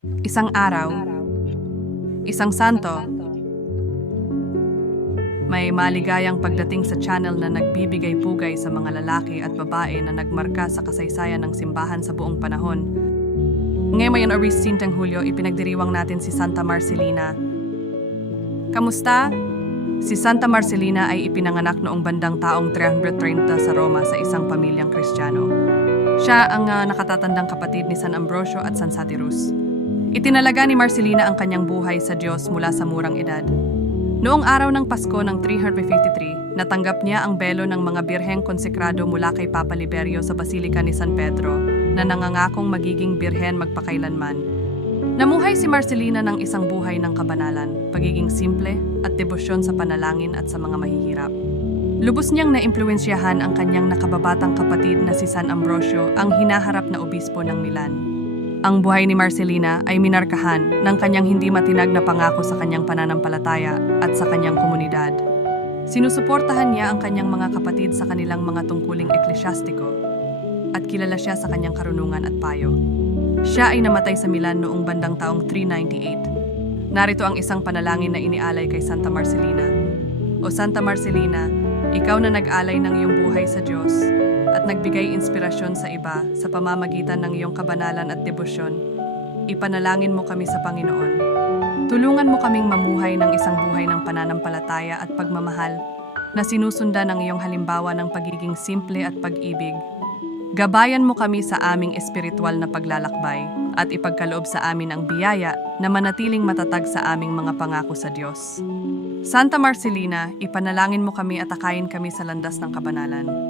Isang araw, isang santo, may maligayang pagdating sa channel na nagbibigay pugay sa mga lalaki at babae na nagmarka sa kasaysayan ng simbahan sa buong panahon. Ngayon mayon Aris Sintang Hulyo, ipinagdiriwang natin si Santa Marcelina. Kamusta? Si Santa Marcelina ay ipinanganak noong bandang taong 330 sa Roma sa isang pamilyang Kristiyano. Siya ang ah, nakatatandang kapatid ni San Ambrosio at San Satirus. Itinalaga ni Marcelina ang kanyang buhay sa Diyos mula sa murang edad. Noong araw ng Pasko ng 353, natanggap niya ang belo ng mga birheng konsekrado mula kay Papa Liberio sa Basilika ni San Pedro na nangangakong magiging birhen magpakailanman. Namuhay si Marcelina ng isang buhay ng kabanalan, pagiging simple at debosyon sa panalangin at sa mga mahihirap. Lubos niyang naimpluwensyahan ang kanyang nakababatang kapatid na si San Ambrosio, ang hinaharap na obispo ng Milan. Ang buhay ni Marcelina ay minarkahan ng kanyang hindi matinag na pangako sa kanyang pananampalataya at sa kanyang komunidad. Sinusuportahan niya ang kanyang mga kapatid sa kanilang mga tungkuling eklesyastiko at kilala siya sa kanyang karunungan at payo. Siya ay namatay sa Milan noong bandang taong 398. Narito ang isang panalangin na inialay kay Santa Marcelina. O Santa Marcelina, ikaw na nag-alay ng iyong buhay sa Diyos at nagbigay inspirasyon sa iba sa pamamagitan ng iyong kabanalan at debosyon, ipanalangin mo kami sa Panginoon. Tulungan mo kaming mamuhay ng isang buhay ng pananampalataya at pagmamahal na sinusundan ng iyong halimbawa ng pagiging simple at pag-ibig. Gabayan mo kami sa aming espiritual na paglalakbay at ipagkaloob sa amin ang biyaya na manatiling matatag sa aming mga pangako sa Diyos. Santa Marcelina, ipanalangin mo kami at akayin kami sa landas ng kabanalan.